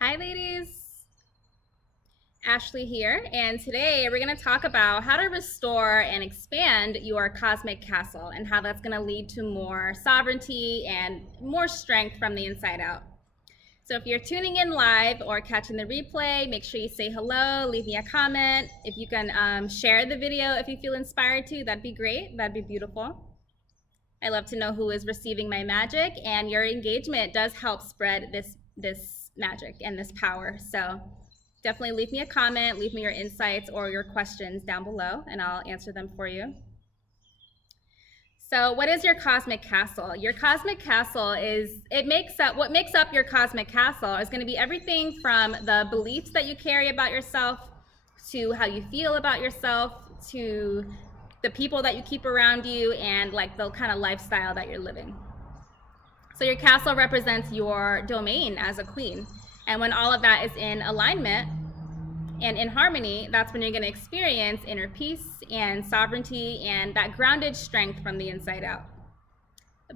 Hi ladies, Ashley here, and today we're going to talk about how to restore and expand your cosmic castle and how that's going to lead to more sovereignty and more strength from the inside out. So if you're tuning in live or catching the replay, make sure you say hello, leave me a comment. If you can share the video if you feel inspired to, that'd be great, that'd be beautiful. I love to know who is receiving my magic, and your engagement does help spread this magic and this power. So definitely leave me a comment, leave me your insights or your questions down below, and I'll answer them for you. So what is your cosmic castle? Your cosmic castle is, what makes up your cosmic castle is going to be everything from the beliefs that you carry about yourself, to how you feel about yourself, to the people that you keep around you, and like the kind of lifestyle that you're living. So your castle represents your domain as a queen. And when all of that is in alignment and in harmony, that's when you're going to experience inner peace and sovereignty and that grounded strength from the inside out.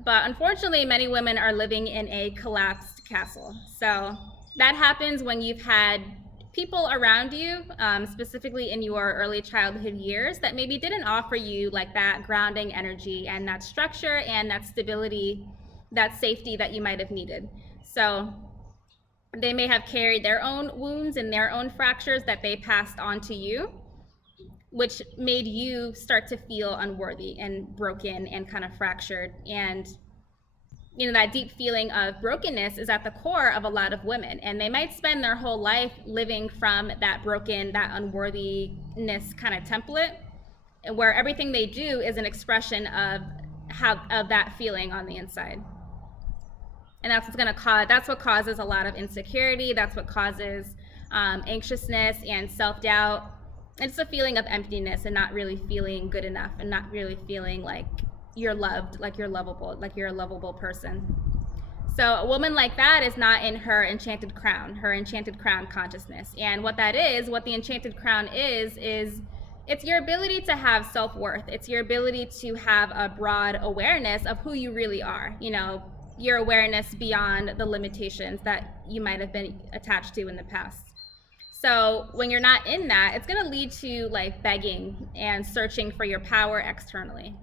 But unfortunately, many women are living in a collapsed castle. So that happens when you've had people around you, specifically in your early childhood years, that maybe didn't offer you like that grounding energy and that structure and that stability, that safety that you might have needed. So they may have carried their own wounds and their own fractures that they passed on to you, which made you start to feel unworthy and broken and kind of fractured. And that deep feeling of brokenness is at the core of a lot of women, and they might spend their whole life living from that broken, that unworthiness kind of template, where everything they do is an expression of that feeling on the inside. And that's what causes a lot of insecurity. That's what causes anxiousness and self-doubt. It's a feeling of emptiness and not really feeling good enough and not really feeling like you're loved, like you're lovable, like you're a lovable person. So a woman like that is not in her enchanted crown consciousness. And what the enchanted crown is it's your ability to have self-worth. It's your ability to have a broad awareness of who you really are. Your awareness beyond the limitations that you might have been attached to in the past. So when you're not in that, it's going to lead to like begging and searching for your power externally.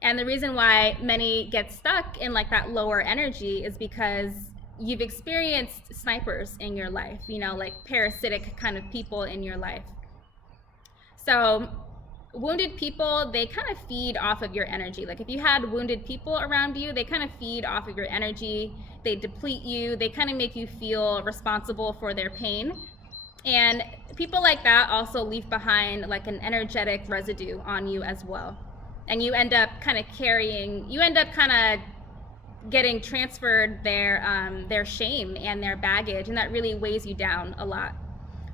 And the reason why many get stuck in like that lower energy is because you've experienced snipers in your life, like parasitic kind of people in your life. So wounded people, they kind of feed off of your energy. Like if you had wounded people around you, they kind of feed off of your energy. They deplete you. They kind of make you feel responsible for their pain. And people like that also leave behind like an energetic residue on you as well. And you end up kind of getting transferred their shame and their baggage, and that really weighs you down a lot.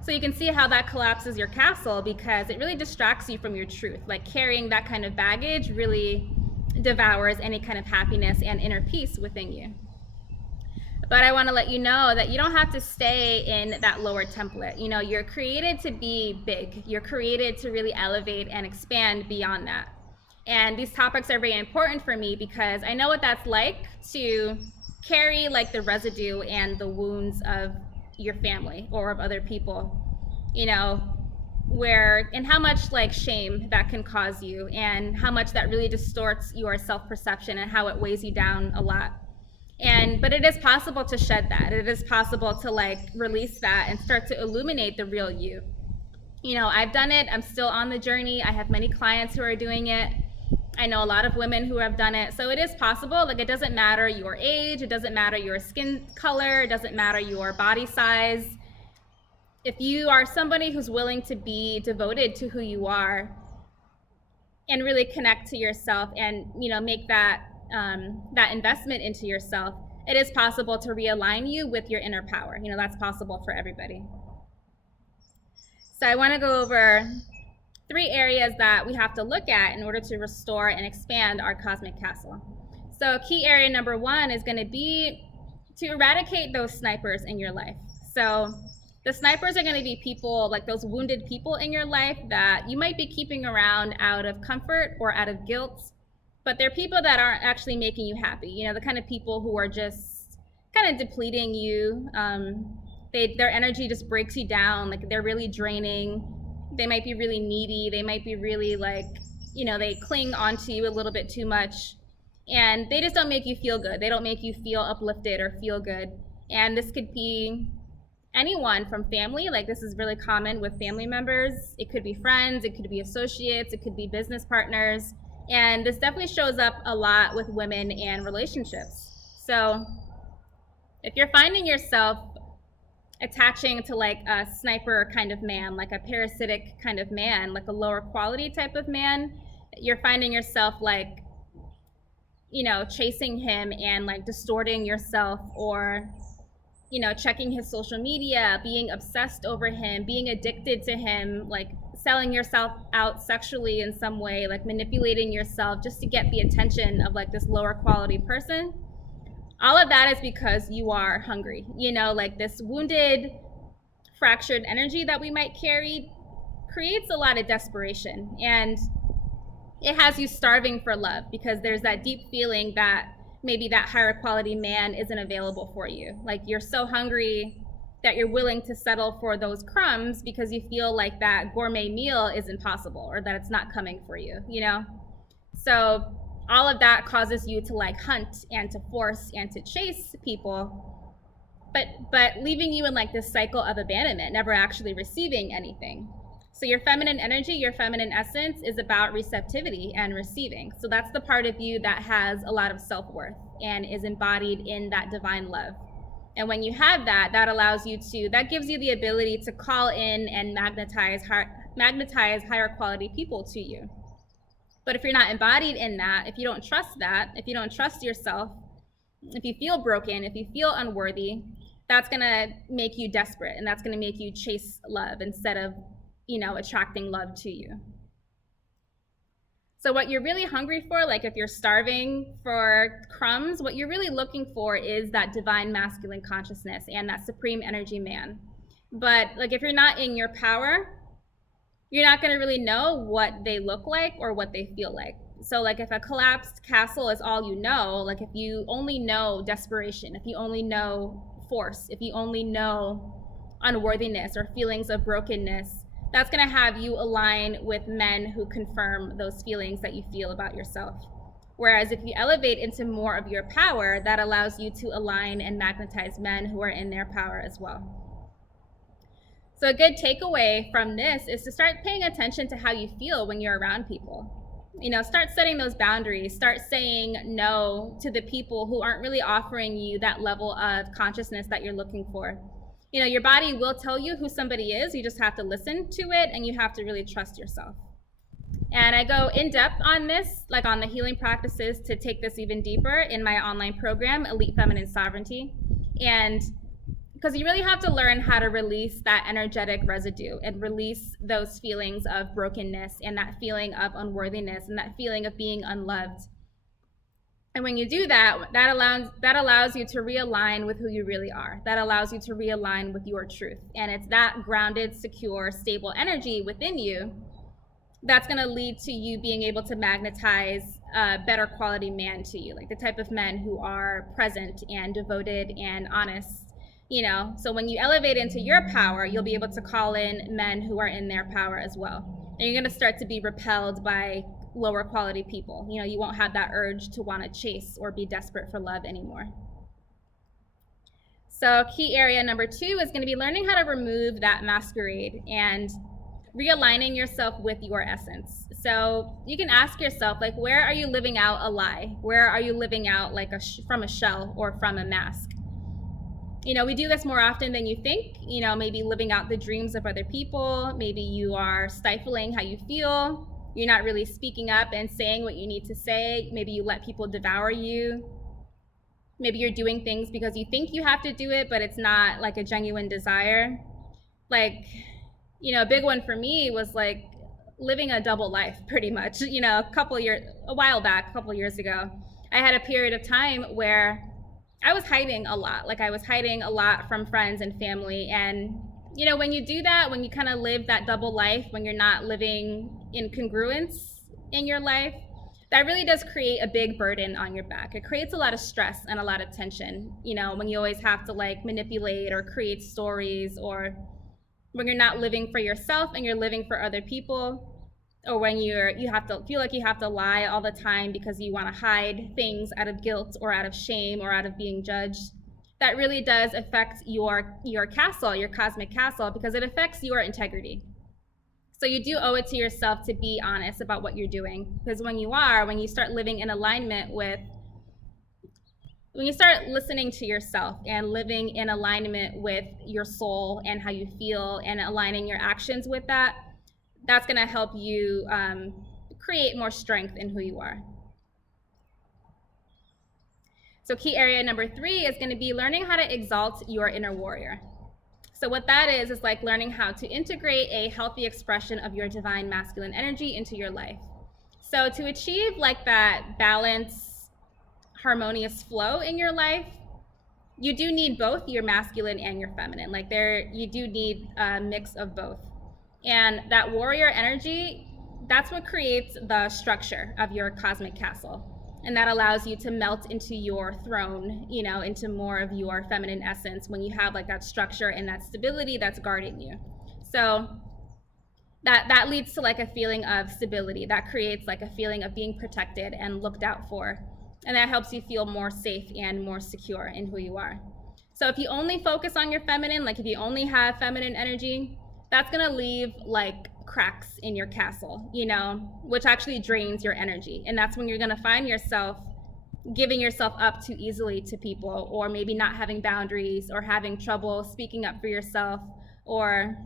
So you can see how that collapses your castle, because it really distracts you from your truth. Like carrying that kind of baggage really devours any kind of happiness and inner peace within you. But I want to let you know that you don't have to stay in that lower template. You're created to be big. You're created to really elevate and expand beyond that. And these topics are very important for me because I know what that's like to carry like the residue and the wounds of your family or of other people, and how much like shame that can cause you, and how much that really distorts your self-perception and how it weighs you down a lot. But it is possible to shed that. It is possible to like release that and start to illuminate the real you. I've done it. I'm still on the journey. I have many clients who are doing it. I know a lot of women who have done it. So it is possible. Like, it doesn't matter your age. It doesn't matter your skin color. It doesn't matter your body size. If you are somebody who's willing to be devoted to who you are and really connect to yourself and, make that investment into yourself, it is possible to realign you with your inner power. That's possible for everybody. So I want to go over 3 areas that we have to look at in order to restore and expand our cosmic castle. So key area number 1 is going to be to eradicate those snipers in your life. So the snipers are going to be people, like those wounded people in your life that you might be keeping around out of comfort or out of guilt, but they're people that aren't actually making you happy. The kind of people who are just kind of depleting you, their energy just breaks you down. Like they're really draining. They might be really needy. They might be really like, they cling onto you a little bit too much. And they just don't make you feel good. They don't make you feel uplifted or feel good. And this could be anyone from family. Like this is really common with family members. It could be friends, it could be associates, it could be business partners. And this definitely shows up a lot with women and relationships. So if you're finding yourself attaching to like a sniper kind of man, like a parasitic kind of man, like a lower quality type of man, you're finding yourself like, chasing him and like distorting yourself, or checking his social media, being obsessed over him, being addicted to him, like selling yourself out sexually in some way, like manipulating yourself just to get the attention of like this lower quality person. All of that is because you are hungry. Like this wounded, fractured energy that we might carry creates a lot of desperation, and it has you starving for love because there's that deep feeling that maybe that higher quality man isn't available for you. Like you're so hungry that you're willing to settle for those crumbs because you feel like that gourmet meal is impossible, or that it's not coming for you, So all of that causes you to like hunt and to force and to chase people, but leaving you in like this cycle of abandonment, never actually receiving anything. So your feminine energy, your feminine essence is about receptivity and receiving. So that's the part of you that has a lot of self-worth and is embodied in that divine love. And when you have that, that gives you the ability to call in and magnetize higher quality people to you. But if you're not embodied in that, if you don't trust that, if you don't trust yourself, if you feel broken, if you feel unworthy, that's gonna make you desperate, and that's gonna make you chase love instead of attracting love to you. So what you're really hungry for, like if you're starving for crumbs, what you're really looking for is that divine masculine consciousness and that supreme energy man. But like if you're not in your power, you're not going to really know what they look like or what they feel like. So like if a collapsed castle is all you know, like if you only know desperation, if you only know force, if you only know unworthiness or feelings of brokenness, that's going to have you align with men who confirm those feelings that you feel about yourself. Whereas if you elevate into more of your power, that allows you to align and magnetize men who are in their power as well. So a good takeaway from this is to start paying attention to how you feel when you're around people. Start setting those boundaries, start saying no to the people who aren't really offering you that level of consciousness that you're looking for. Your body will tell you who somebody is. You just have to listen to it, and you have to really trust yourself. And I go in depth on this, like on the healing practices to take this even deeper in my online program, Elite Feminine Sovereignty. And because you really have to learn how to release that energetic residue and release those feelings of brokenness and that feeling of unworthiness and that feeling of being unloved. And when you do that, that allows you to realign with who you really are. That allows you to realign with your truth. And it's that grounded, secure, stable energy within you that's going to lead to you being able to magnetize a better quality man to you, like the type of men who are present and devoted and honest. So when you elevate into your power, you'll be able to call in men who are in their power as well. And you're going to start to be repelled by lower quality people. You won't have that urge to want to chase or be desperate for love anymore. So key area number 2 is going to be learning how to remove that masquerade and realigning yourself with your essence. So you can ask yourself, like, where are you living out a lie? Where are you living out like from a shell or from a mask? We do this more often than you think. Maybe living out the dreams of other people. Maybe you are stifling how you feel. You're not really speaking up and saying what you need to say. Maybe you let people devour you. Maybe you're doing things because you think you have to do it, but it's not like a genuine desire. Like, a big one for me was like living a double life pretty much. A while back, a couple years ago, I had a period of time where I was hiding a lot. Like I was hiding a lot from friends and family. And when you do that, when you kind of live that double life, when you're not living in congruence in your life, that really does create a big burden on your back. It creates a lot of stress and a lot of tension, you know, when you always have to like manipulate or create stories, or when you're not living for yourself and you're living for other people, or when you have to feel like you have to lie all the time because you want to hide things out of guilt or out of shame or out of being judged. That really does affect your castle, your cosmic castle, because it affects your integrity. So you do owe it to yourself to be honest about what you're doing, because when you start living in alignment with, when you start listening to yourself and living in alignment with your soul and how you feel and aligning your actions with that, that's going to help you create more strength in who you are. So key area number 3 is going to be learning how to exalt your inner warrior. So what that is like learning how to integrate a healthy expression of your divine masculine energy into your life. So to achieve like that balance, harmonious flow in your life, you do need both your masculine and your feminine. Like you do need a mix of both. And that warrior energy, that's what creates the structure of your cosmic castle. And that allows you to melt into your throne, you know, into more of your feminine essence when you have like that structure and that stability that's guarding you. So that leads to like a feeling of stability. That creates like a feeling of being protected and looked out for. And that helps you feel more safe and more secure in who you are. So if you only focus on your feminine, like if you only have feminine energy, that's gonna leave like cracks in your castle, you know, which actually drains your energy. And that's when you're gonna find yourself giving yourself up too easily to people, or maybe not having boundaries, or having trouble speaking up for yourself, or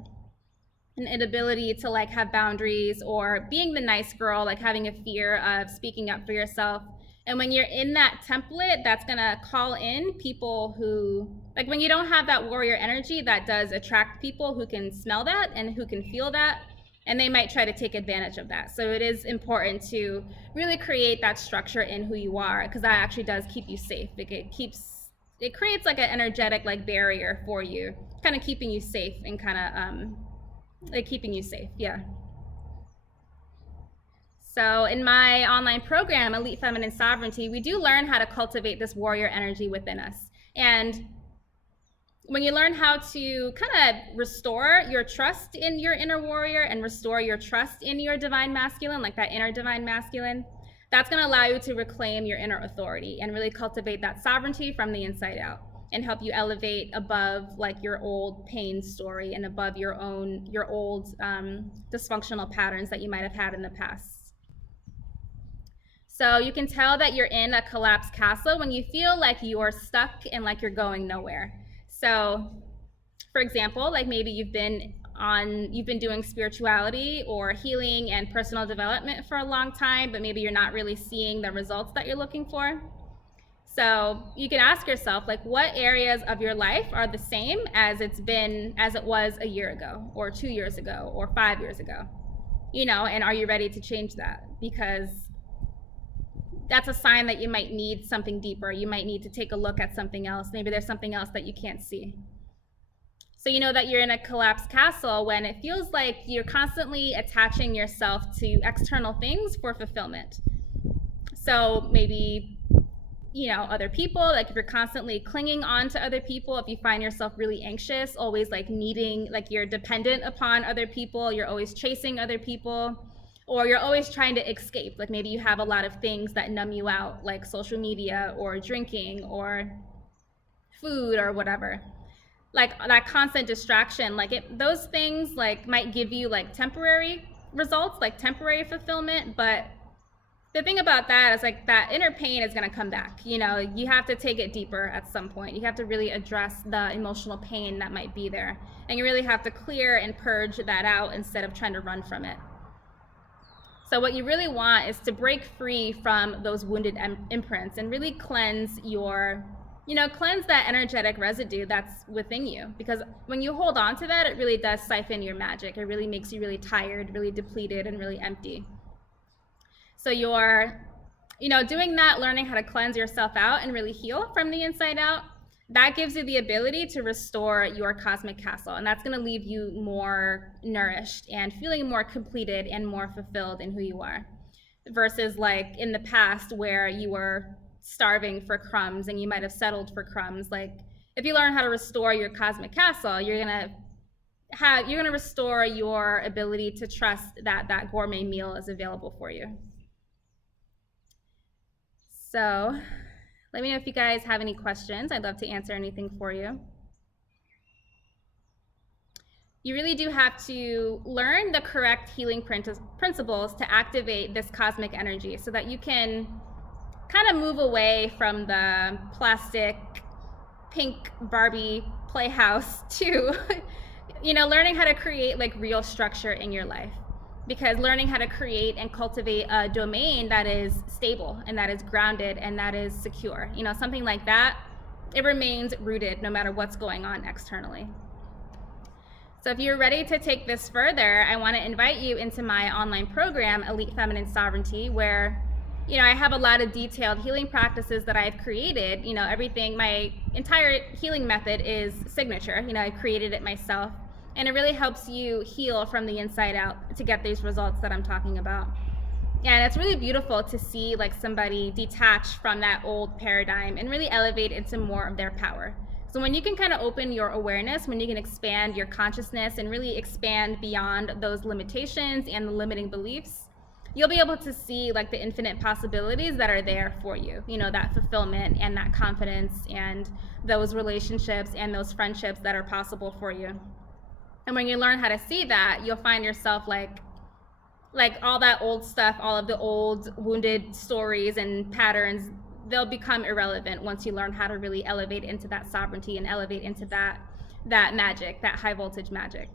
an inability to like have boundaries, or being the nice girl, like having a fear of speaking up for yourself. And when you're in that template, that's gonna call in people who, like when you don't have that warrior energy, that does attract people who can smell that and who can feel that, and they might try to take advantage of that. So it is important to really create that structure in who you are, because that actually does keep you safe. It creates like an energetic like barrier for you, kind of keeping you safe and kind of like keeping you safe, yeah. So in my online program, Elite Feminine Sovereignty, we do learn how to cultivate this warrior energy within us. And when you learn how to kind of restore your trust in your inner warrior and restore your trust in your divine masculine, like that inner divine masculine, that's going to allow you to reclaim your inner authority and really cultivate that sovereignty from the inside out, and help you elevate above like your old pain story and above your old dysfunctional patterns that you might have had in the past. So you can tell that you're in a collapsed castle when you feel like you're stuck and like you're going nowhere. So for example, like maybe you've been doing spirituality or healing and personal development for a long time, but maybe you're not really seeing the results that you're looking for. So you can ask yourself, like, what areas of your life are the same as it was a year ago, or 2 years ago, or 5 years ago? You know, and are you ready to change that? Because that's a sign that you might need something deeper. You might need to take a look at something else. Maybe there's something else that you can't see. So you know that you're in a collapsed castle when it feels like you're constantly attaching yourself to external things for fulfillment. So maybe, you know, other people, like if you're constantly clinging on to other people, if you find yourself really anxious, always like needing, like you're dependent upon other people, you're always chasing other people, or you're always trying to escape. Like maybe you have a lot of things that numb you out, like social media or drinking or food or whatever. Like that constant distraction, like those things like might give you like temporary results, like temporary fulfillment, but the thing about that is like that inner pain is going to come back. You know, you have to take it deeper at some point. You have to really address the emotional pain that might be there, and you really have to clear and purge that out instead of trying to run from it. So what you really want is to break free from those wounded imprints and really cleanse cleanse that energetic residue that's within you. Because when you hold on to that, it really does siphon your magic. It really makes you really tired, really depleted, and really empty. So you're, doing that, learning how to cleanse yourself out and really heal from the inside out, that gives you the ability to restore your cosmic castle. And that's going to leave you more nourished and feeling more completed and more fulfilled in who you are. versus like in the past where you were starving for crumbs and you might have settled for crumbs. Like if you learn how to restore your cosmic castle, you're gonna restore your ability to trust that that gourmet meal is available for you. So let me know if you guys have any questions. I'd love to answer anything for you. You really do have to learn the correct healing principles to activate this cosmic energy so that you can kind of move away from the plastic pink Barbie playhouse to learning how to create like real structure in your life, because learning how to create and cultivate a domain that is stable and that is grounded and that is secure, something like that, it remains rooted no matter what's going on externally. So if you're ready to take this further, I want to invite you into my online program, Elite Feminine Sovereignty, where I have a lot of detailed healing practices that I've created. Everything, my entire healing method is signature. I created it myself, and it really helps you heal from the inside out to get these results that I'm talking about. And it's really beautiful to see like somebody detach from that old paradigm and really elevate into more of their power. So when you can kind of open your awareness, when you can expand your consciousness and really expand beyond those limitations and the limiting beliefs, you'll be able to see like the infinite possibilities that are there for you, that fulfillment and that confidence and those relationships and those friendships that are possible for you. And when you learn how to see that, you'll find yourself like all that old stuff, all of the old wounded stories and patterns, they'll become irrelevant once you learn how to really elevate into that sovereignty and elevate into that magic, that high voltage magic.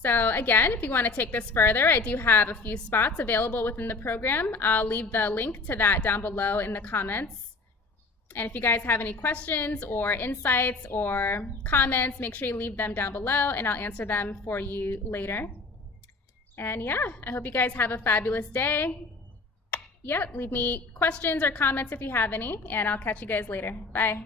So again, if you want to take this further, I do have a few spots available within the program. I'll leave the link to that down below in the comments. And if you guys have any questions or insights or comments, make sure you leave them down below and I'll answer them for you later. And yeah, I hope you guys have a fabulous day. Yep, leave me questions or comments if you have any, and I'll catch you guys later. Bye.